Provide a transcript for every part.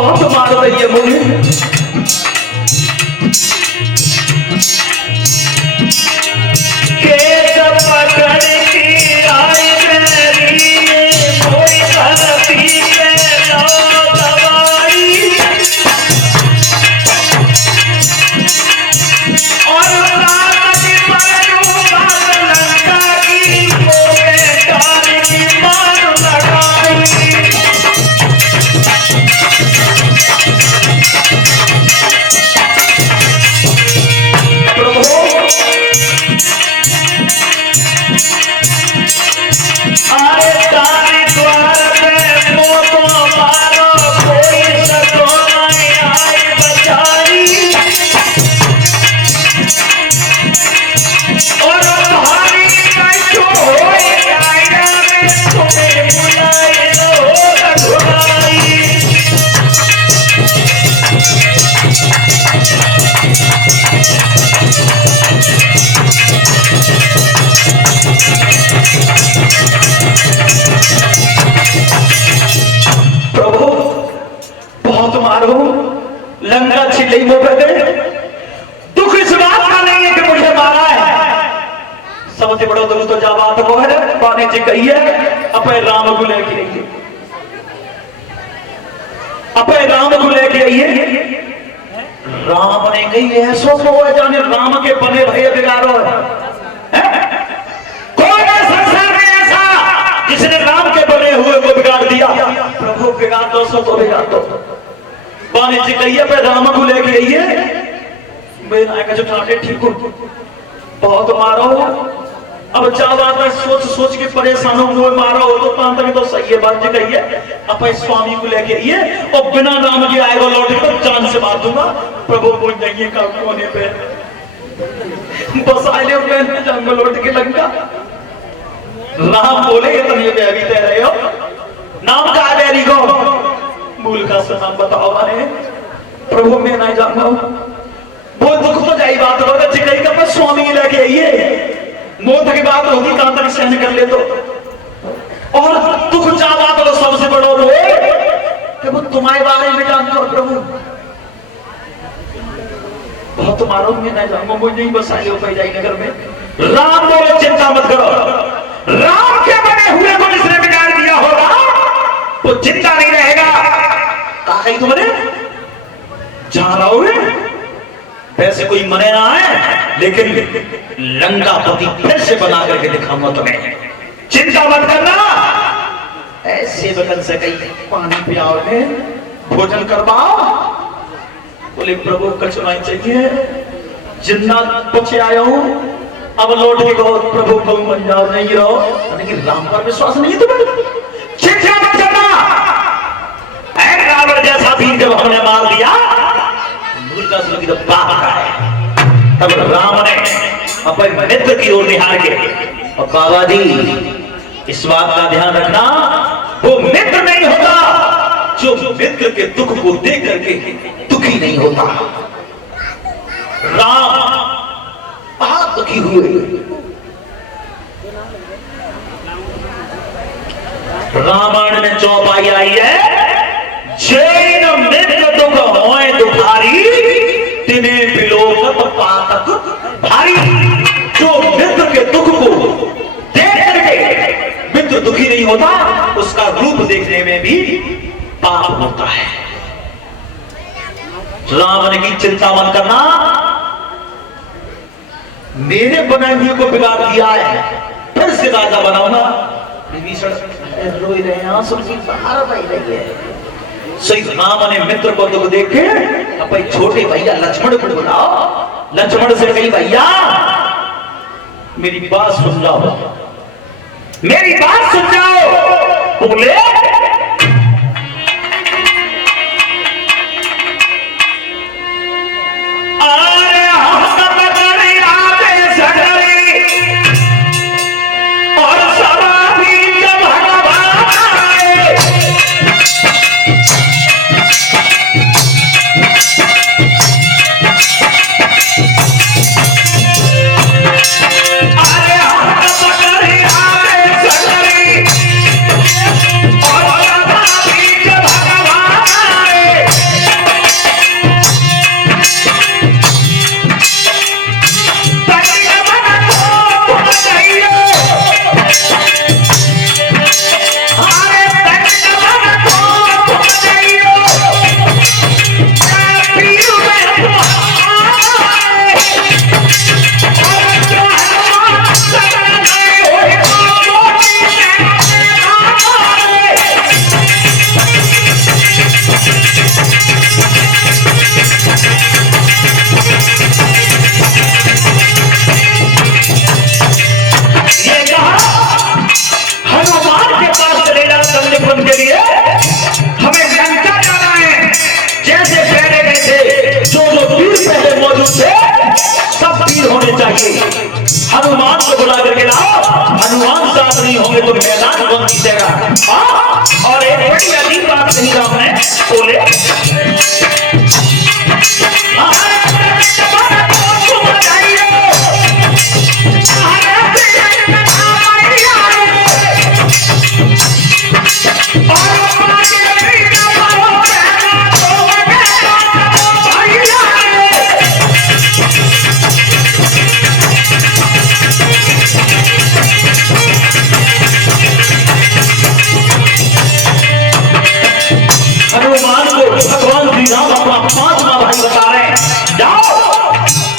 बहुत मार रही है मुझे। लंका छिले दुख इस बात का नहीं है कि मुझे मारा है। सबसे बड़ा दुख तो जा बात वो है पानी जी कही है अपने राम को लेके आइए, अपने राम को लेके आइए। राम ने कही ऐसो तो है जाने राम के बने भय बिगाड़ो है। कौन है संसार में ऐसा जिसने राम के बने हुए को बिगाड़ दिया? प्रभु बिगाड़ दो सो तो बिगाड़ दो। पानी जी कहिए पे राम को लेके आइए। मेरा जो ठाके ठीक हो बहुत मारो। अब जावा सोच सोच के परेशान हुए मारो हो तो पान तक तो सही है बात जी कहिए। अपने स्वामी को लेके आइए और बिना राम के आएगा लौट के तो जान से मार दूंगा। प्रभु बोल जाइए कल कोने पे बस आए जंगल लौट के लंका। राम बोले इतने भी तय रहे हो नाम का बैरी को मूल का नाम बताओ। अरे प्रभु मैं नहीं जानता हूं वो दुख तो जाई बात होगा चिकई का पर स्वामी लेके आइए। मौत की बात होगी कहां तक सहन कर ले तो और दुख जा बात तो सबसे बड़ो रो कि वो तुम्हारे बारे में जानते हो। प्रभु बहुत मारो मैं नहीं जानूंगा मुझे नहीं बसाई हो पाई जाई नगर में। राम बोले चिंता मत करो राम के बने हुए को जिसने बिगाड़ दिया होगा वो चिंता नहीं रहेगा। कहीं तुम्हारे जहां रहोगे वैसे कोई मरे ना है लेकिन लंका पति फिर से बना करके दिखाऊंगा तुम्हें। चिंता मत करना। ऐसे बगन से कहीं पानी पियाओ में भोजन करवाओ। बोले प्रभु कचुनाई चाहिए जिन्ना बचे आया हूं अब लौट के कहो प्रभु को बन जाओ नहीं रहो। लेकिन राम पर विश्वास नहीं है तुम्हें। चिंता मत करना। रावण जैसा भी जब हमने मार दिया की तो पाप का है। तब राम ने अपने मित्र की ओर निहार के और बाबा जी इस बात का ध्यान रखना वो मित्र नहीं होता जो मित्र के दुख को देख करके दुखी नहीं होता। राम बहुत दुखी हुए। रामायण में चौपाई आई है जैन मित्र दुख होए दुखारी तिने विलोकत पातक भारी। जो मित्र के दुख को देख करके मित्र दुखी नहीं होता उसका रूप देखने में भी पाप होता है। रावण की चिंता मत करना मेरे बनाए हुए को बिगाड़ दिया है फिर से राजा बनाऊंगा। विभीषण रोई रहे हैं आंसू की बहार बह रही है। सही राम ने मित्र को दुख देख के अपने छोटे भैया लक्ष्मण को बुलाओ। लक्ष्मण से कही भैया मेरी बात सुन जाओ मेरी बात सुन जाओ। बोले देगा। और एक बड़ी अजीब बात कही राम ने, बोले हनुमान को भगवान श्री राम अपना पांचवा भाई बता रहे हैं, जाओ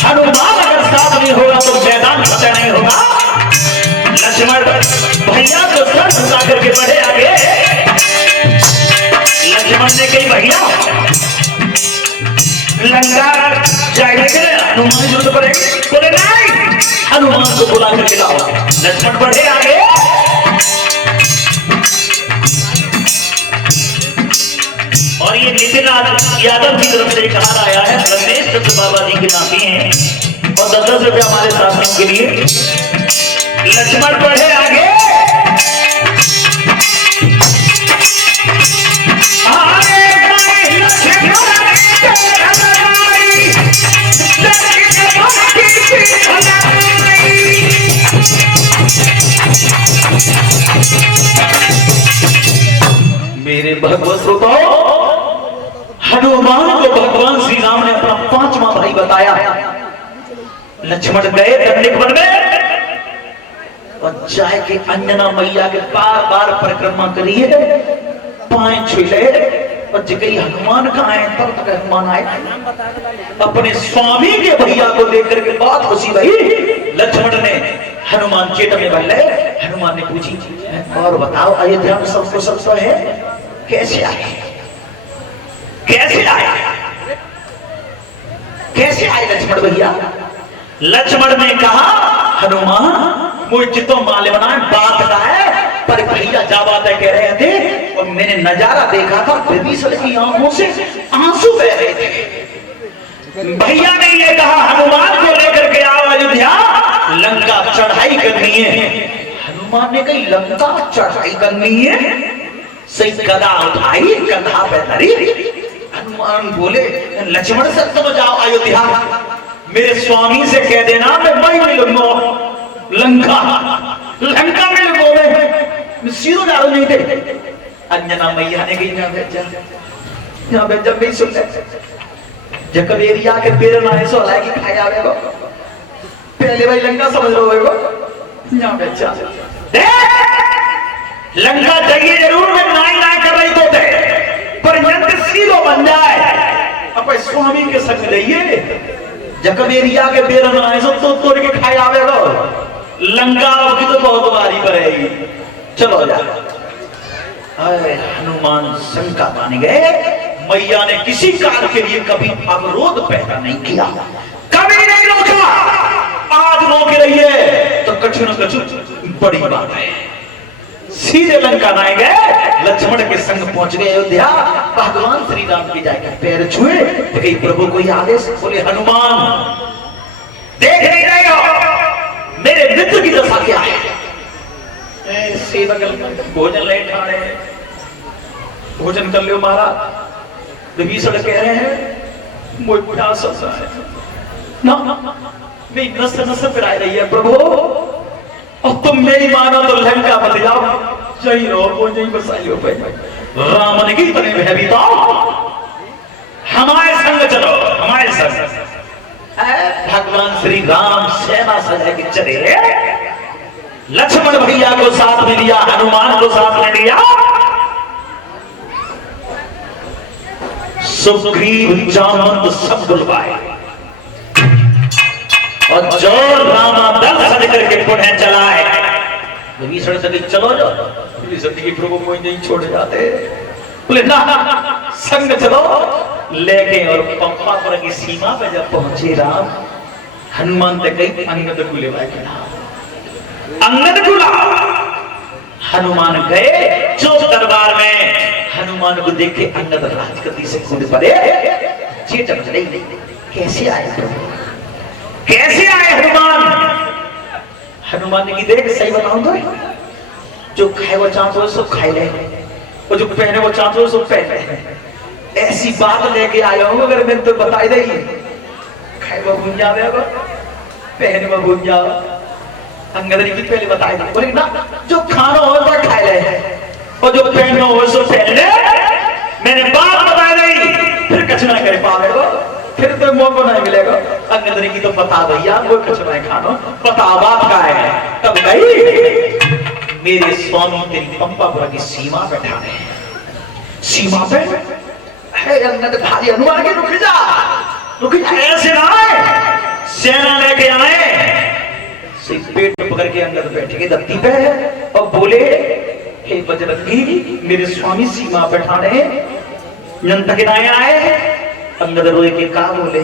हनुमान अगर साथ नहीं होगा तो मैदान फतेह नहीं होगा। लक्ष्मण भैया को सर झुका करके बढ़े आगे। लक्ष्मण ने कही भैया लंका जाएंगे के लिए हनुमान जरूरत पड़ेगी, बोले नहीं हनुमान को बुला करके लाओ। लक्ष्मण बढ़े आगे। और ये नितिन यादव की तरफ से कहा आया है, रमेश चंद्र बाबा जी के नाती हैं और 10-10 रुपया हमारे साथ के लिए। लक्ष्मण बढ़े आगे। मेरे भगवत श्रोताओ, हनुमान को भगवान श्री राम ने अपना पांचवा भाई बताया। लक्ष्मण गए दंडिक वन में और जाए के अंजना मैया के बार बार परिक्रमा करिए, पांव छुले और जिकई हनुमान का आए तब तक हनुमान आए। अपने स्वामी के भैया को लेकर के बात खुशी भई। लक्ष्मण ने हनुमान चेत में बल्ले। हनुमान ने पूछी और बताओ अयोध्या में सबको सब तो है, कैसे आए, कैसे आए, कैसे आए लक्ष्मण भैया। लक्ष्मण ने कहा हनुमान मुझे जितो माले बनाए बात का है, पर भैया जा बात है कह रहे थे और मैंने नजारा देखा था, विभीषण की आंखों से आंसू बह रहे थे। भैया ने ये कहा हनुमान को लेकर के आओ अयोध्या, लंका चढ़ाई करनी है। हनुमान ने कही लंका चढ़ाई करनी है, सही गदा उठाई कंधा पे धरी। हनुमान बोले लक्ष्मण से तुम जाओ अयोध्या, मेरे स्वामी से कह देना मैं वही मिलूंगा लंका, लंका में लगोगे सीधो डालो नहीं थे। अंजना मैया ने कही यहाँ जब भी सुन जब एरिया के पेड़ ना सो लाएगी खाई आवेगो, पहले भाई लंका समझ लो यहाँ पे अच्छा लंका जाइए जरूर, मैं नाई नाई कर रही तो थे, पर यंत्र सीधो बन जाए अपने स्वामी के संग जाइए। जब एरिया के पेड़ ना आए सो तो तोड़ के खाई आवेगो, लंका की तो बहुत बारी पड़ेगी, चलो जा। हनुमान शंका मान गए। मैया ने किसी कार्य के लिए कभी अवरोध पैदा नहीं किया, कभी नहीं रोका। आज रोक रही है तो कछु न कछु बड़ी बात है। सीधे लंका आए गए, लक्ष्मण के संग पहुंच गए अयोध्या। भगवान श्री राम की जाकर पैर छुए तो कहीं प्रभु को आदेश, बोले हनुमान देख नहीं रहे हो मेरे मित्र की दशा क्या है। सेवक भोजन ले ठाड़े, भोजन कर लो महाराज। विभीषण कह रहे हैं मुझे प्यास है ना, मेरी नस नस पिराई रही है प्रभु, और तुम मेरी मानो तो लंका मत जाओ, यही रहो वो यही बसाई लो। राम ने की बने भयभीत हमारे संग चलो, हमारे संग। भगवान श्री राम सेना सजा के चले, लक्ष्मण भैया को साथ में लिया, हनुमान को साथ में लिया। सुग्रीव जामवंत सब बुलवाए और जो रामा दल सज करके पुनः चला है। विभीषण से चलो जो, विभीषण की प्रभु कोई नहीं छोड़ जाते, बोले ना संग चलो लेके। और पंपापुर की सीमा पे जब पहुंचे राम, हनुमान ने कही अंगद को ले अंगद को ला। हनुमान गए चौक दरबार में, हनुमान को देख के अंगद राजगद्दी से कूद पड़े। चेतन चले कैसे आए प्रभु, कैसे आए हनुमान। हनुमान ने की देख सही बताऊं तो जो खाए वो चाहते हो सब खाई ले, और जो पहने वो चाहते हो सब पहन ले। ऐसी बात लेके आया हूं, अगर मैंने तो बताई देगी खाए वो भूल जावे, पहने वो भूल जाओ। अंगद की पहले बताई दी, बोले ना जो खाना हो तो खाई ले, और जो पहनो हो सो पहन ले। मैंने बात बताई दी, फिर कुछ ना कर पावेगा, फिर तो मौका नहीं मिलेगा। अंगद की तो बता भैया वो कुछ नहीं खानो, बता बात का है। तब गई मेरे स्वामी तेरी पंपापुरा की सीमा बैठा है, सीमा पे है अंगद भारी अनुमान के रुक जा, रुक जा, ऐसे ना आए, सेना लेके आए। पेट पकड़ के अंगद बैठे के धरती पे और बोले हे बजरंगी मेरे स्वामी सीमा बैठाने जनता के नाए आए। अंगद रोए के का बोले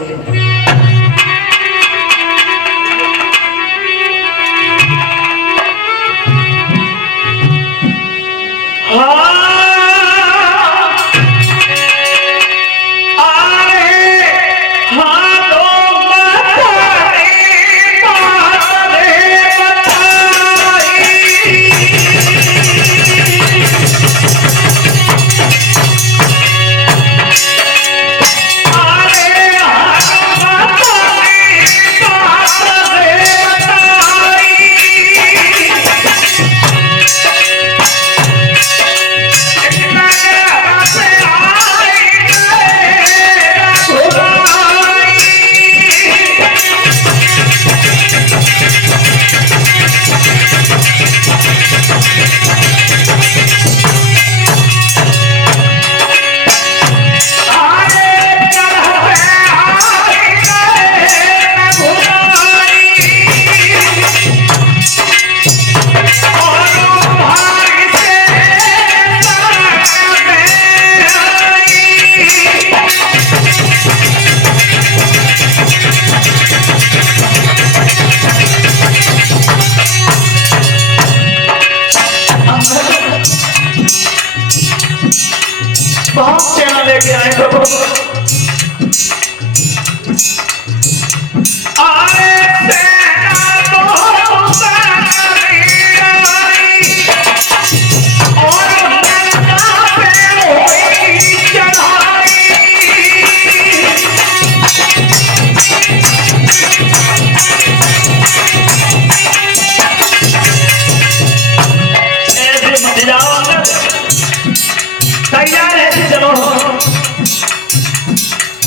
बहुत सेना लेके आए प्रभु।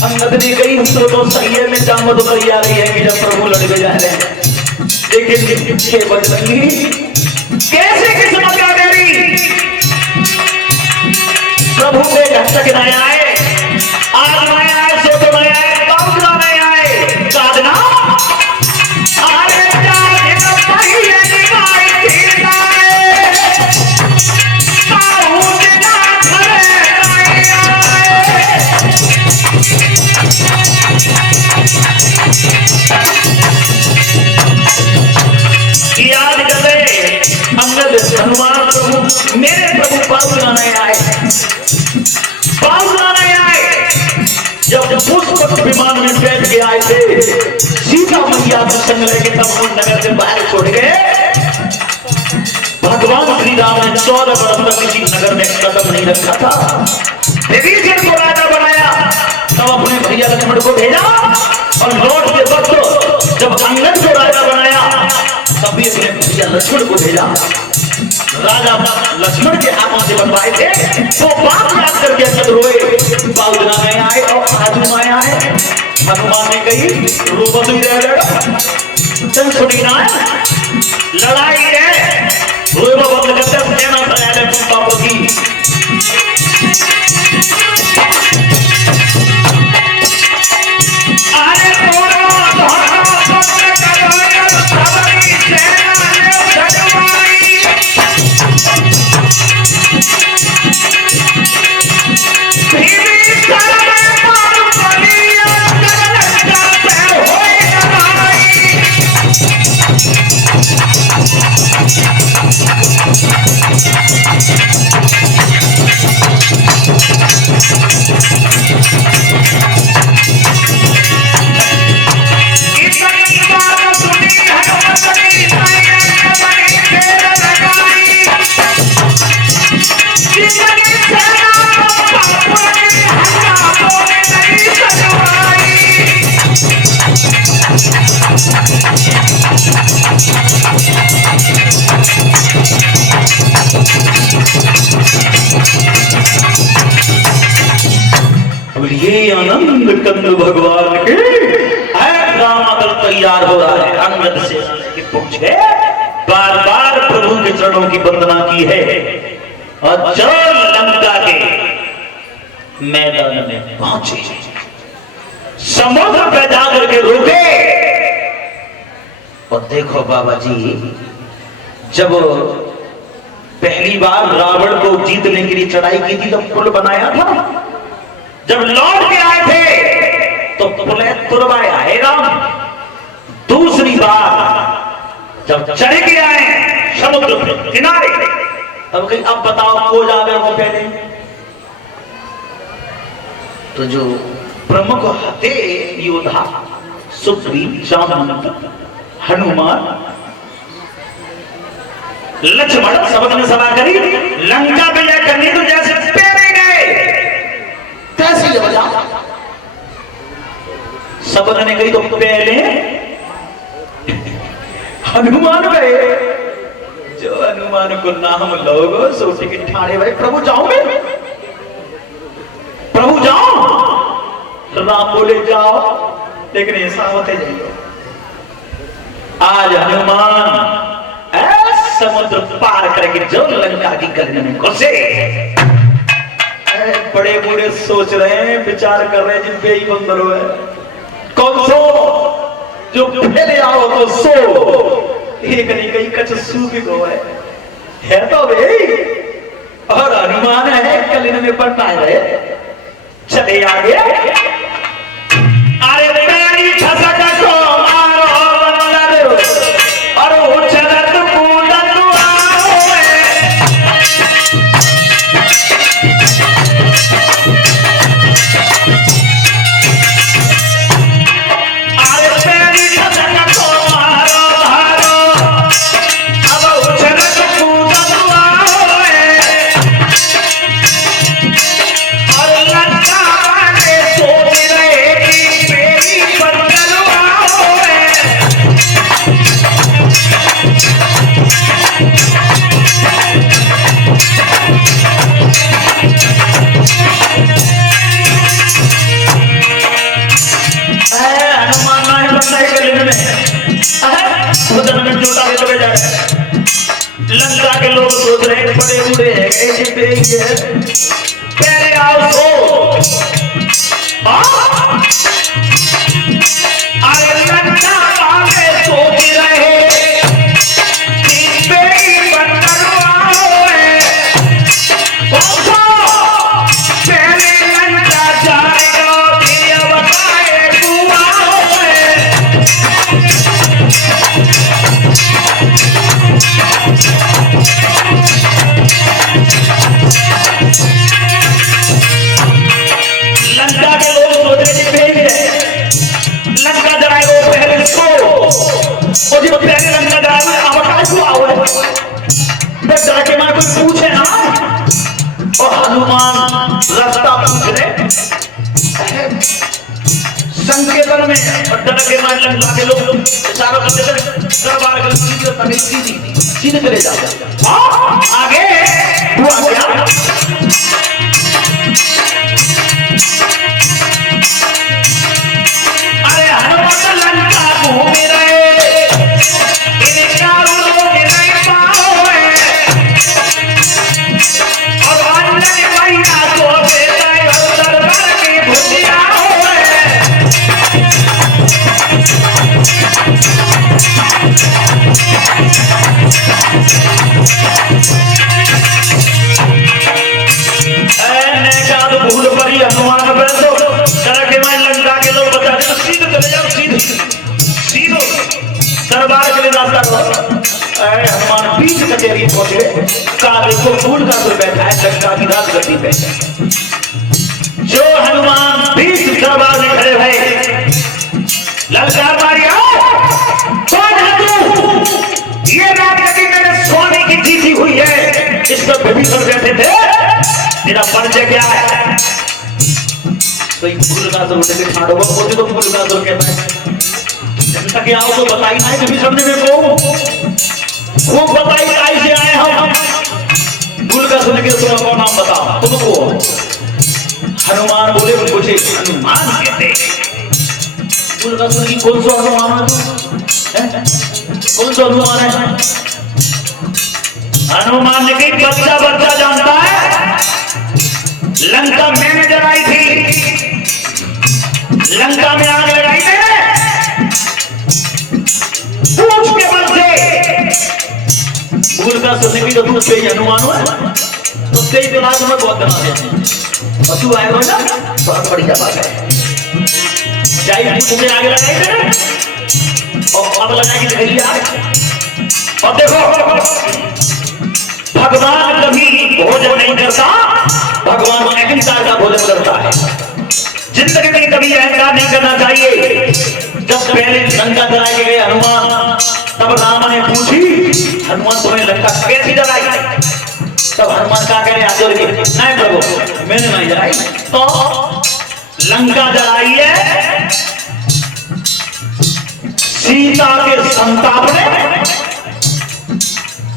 अंगद ने कही तो सही है, मैं दामद उतर आ रही है कि जब प्रभु लड़ जा रहे हैं। लेकिन छे बजरंगी कैसे किस्मत का मेरी प्रभु के घर तक नहीं आए, आज नहीं आए सो तो नहीं आए, बाबूला नहीं आए साधना अरे जाने तो पहले निभाई थी याद करे अंगद हनुमान प्रभु मेरे प्रभु बाबूला नहीं आए, बाबूला नहीं आए। जब पुष्पक विमान में बैठ के आए थे सीता मैया को संग लेके तब नगर से बाहर छोड़ गए। भगवान श्री राम ने 14 वर्ष तक किसी नगर में कदम नहीं रखा था। विभीषण को राजा बनाया, तब अपने भैया लक्ष्मण को भेजा और लौट के वक्त जब अंगद को राजा बनाया तब भी अपने भैया लक्ष्मण को भेजा। राजा लक्ष्मण के हाथों से बनवाए थे, तो बात याद करके अंगद रोए बाबूला नहीं आए और आजू नहीं आए। हनुमान ने कही रूप ही रह सुनी ना लड़ाई है रोए बंद करते सेना तैयार है पापों की। ये आनंद कंद भगवान के रामादल तैयार हो रहा है। अंगद से पूछे, बार बार प्रभु के चरणों की वंदना की है और जो लंका के मैदान में पहुंचे, समुद्र पे जाकर के रुके। और देखो बाबा जी, जब पहली बार रावण को जीतने के लिए चढ़ाई की थी तो पुल बनाया था, जब लौट के आए थे तो पुल तुरवाया है राम। दूसरी बार जब चढ़ के आए समुद्र के किनारे, तब कहीं अब बताओ को जाकर वो पहले तो जो प्रमुख हते योद्धा सुग्रीव, जामवंत, हनुमान, लक्ष्मण सबक ने सभा करी। लंका विजय करनी तो जैसे पहले गए तैसी वजह सबक ने कही तो पहले हनुमान गए। जो हनुमान को नाम लोगो सोचे के ठाणे भाई प्रभु जाओगे, प्रभु जाओ। राम बोले जाओ, लेकिन ऐसा होते जाइए। आज हनुमान समुद्र पार करके जो लंका की गली में घुसे, बड़े बूढ़े सोच रहे हैं, विचार कर रहे हैं जिन पे ही बंदर है कौन सो जो पहले आओ तो सो, एक नहीं कहीं कच सूख गो है तो भाई। और हनुमान है कलिन में पड़ना रहे, चले आगे। अरे तेरी ठसक को मारो बंदर और उछलत कूदत आओ। अरे तेरी ठसक को मारो मारो अब उछलत कूदत आओ। और लंका वाले सोच रहे कि मेरी बंदर आओ। हनुमान ना ही बनता है गले में उधर में जोटा ले चले जाए। लंका के लोग सोच रहे हैं बड़े बूढ़े हैं, ऐसे पे ही है, पहले आओ सो। अरे लंका वाले सोच रहे कि मेरी बंदर आओ। कौन सा पहले लंका जाएगा फिर बताए तू आओ। लंका के लोग सोच रहे थे पहले लंका जलाएगा वो पहले इसको, और जब पहले लंका जलाएगा अब क्या हुआ है बस जरा के मां कोई पूछे ना। और हनुमान रास्ता पूछ रहे संकेतन में, और डर के मां लंका के लोग इशारा करते थे दरबार के सीधे तक सीधी सीधे चले जाते। आगे हुआ क्या, अरे हनुमान लंका घूम रहे इनका लोग नहीं पाओगे। और अन्य मैया को देता है दरबार की भुजिया भूल पड़ी हनुमान बैठो तरह के मैं लंका के लोग बता दे सीधे चले जाओ, सीधे सीधो दरबार के लिए रास्ता करो। हनुमान बीच कचहरी पहुंचे, काले को फूल का तो बैठा है लंका की राजगद्दी पे। जो हनुमान बीच दरबार में खड़े भये, ललकार मारी कौन है तू? ये राजगद्दी मैंने सोने की जीती हुई है, इस पर विभीषण बैठे थे, तेरा परिचय क्या है? तो फूल का उठे के ठाड़ो बोलते तो फूल का कहता है जब तक आओ तो बताई ना विभीषण ने मेरे को खूब बताई आई से आए हम। फूल का सुन के तुम अपना नाम बताओ तुमको। हनुमान बोले मुझे हनुमान कहते हैं। उनका सुन की कौन सा हनुमान है? कौन सा हनुमान है? हनुमान ने कही बच्चा बच्चा जानता है लंका मैंने जलाई थी, लंका में आग लगाई मैंने पूछ के बल से। भूल का सुनने की तो तू तेज हनुमान हो, तो तेज दिला तुम्हें बहुत बना देते हैं और तू आए हो ना, बहुत बढ़िया बात है। जाई तुझे आगे लगाई मैंने और अब लगाएगी दिखाई आग। और देखो भगवान कभी भोजन नहीं करता, भगवान अहंकार का भोजन करता है। जिंदगी में कभी अहंकार नहीं करना चाहिए। जब पहले लंका जलाए गए हनुमान, तब राम ने पूछी हनुमान तुम्हें लंका कैसी जलाई? तब हनुमान क्या करे आजोर के, नहीं प्रभु मैंने नहीं जलाई। तो लंका जलाई है सीता के संताप ने,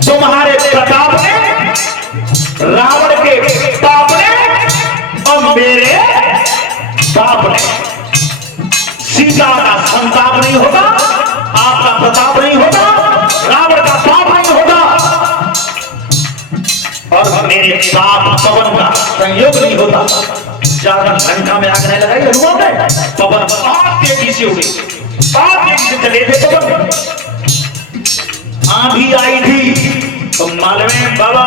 तुम्हारे प्रताप ने, रावण के पाप ने और मेरे बाप ने। सीता का संताप नहीं होगा, आपका प्रताप नहीं होगा, रावण का पाप नहीं होगा और मेरे बाप पवन का संयोग नहीं होता। जाकर लंका में आग नहीं लगाई हनुमान ने, पवन बहुत तेजी से उड़ी, बहुत तेजी से चले थे पवन। आंधी आई थी तो मालूम है बाबा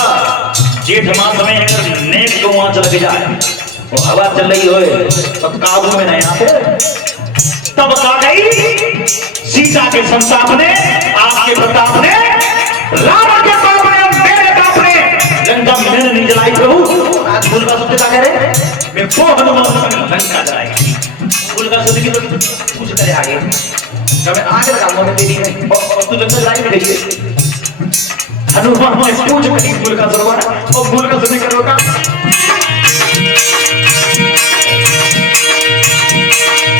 जेठ मास में अगर नेक को वहां चल जाए, वो हवा चल रही हो तो काबू में नहीं आते। तब का गई सीता के संताप ने, आपके प्रताप ने, रावण के पाप ने, मेरे पाप ने लंका मैंने नहीं जलाई। प्रभु आज भूल का सुध क्या कह रहे, मैं वो हनुमान लंका जलाई। भूल का सुध की तो कुछ करे आगे, जब आगे लगा मोने तेरी है और तू लंका जलाई में गई। हनुमान ने पूछ कहीं भूल का सुधवा और भूल का सुध करोगा।